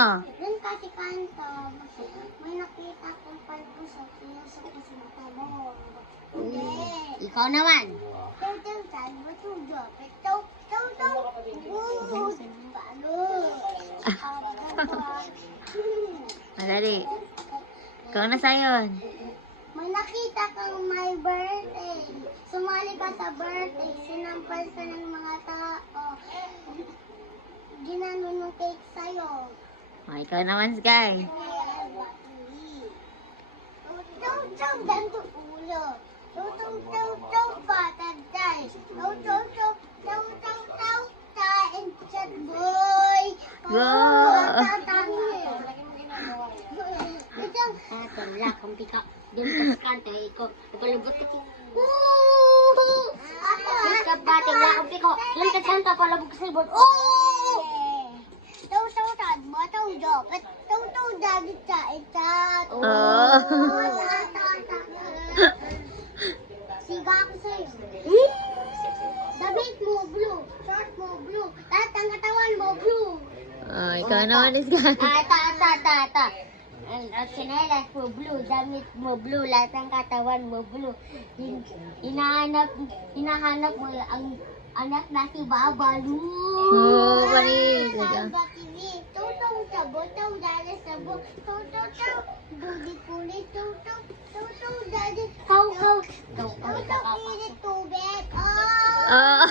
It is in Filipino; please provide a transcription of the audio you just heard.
mo? Doon kasi kanto, may nakita kong palbo sa pinasok ko sa mata mo. Hindi. Ikaw naman. Tawag, salbo, tudo. Paano? Madali. Ikaw na sayon. May nakita kang may birthday. Sumali ka sa birthday. Sinampal ka ng mga tao. Ginanon ng cake sa'yo. Ikaw naman, Sky. Tawag, ganto ulo. Tawag, patagday. Tawag, and chat boy. Go! Wala kang pika. Doon ka sa kanto, ikaw. Napalubot ka. Ika bate, wala kang pika. Doon ka sa kanto, palabog ka sa libot. Siga ako sa'yo. Damit mo, blue. Short mo, blue. Lahat ng katawan mo, blue. Ikaw naman, Sky. Ta. Ang sinelas mo blue, damit mo blue, lahat ng katawan mo blue. Hinahanap mo ang anak na si Babalu. Panig. Samba TV. Tutong sabo, tong dali sabo. Tutong, budi kulit. Tutong dali. Kau. Tutong pilit tubig. Oh.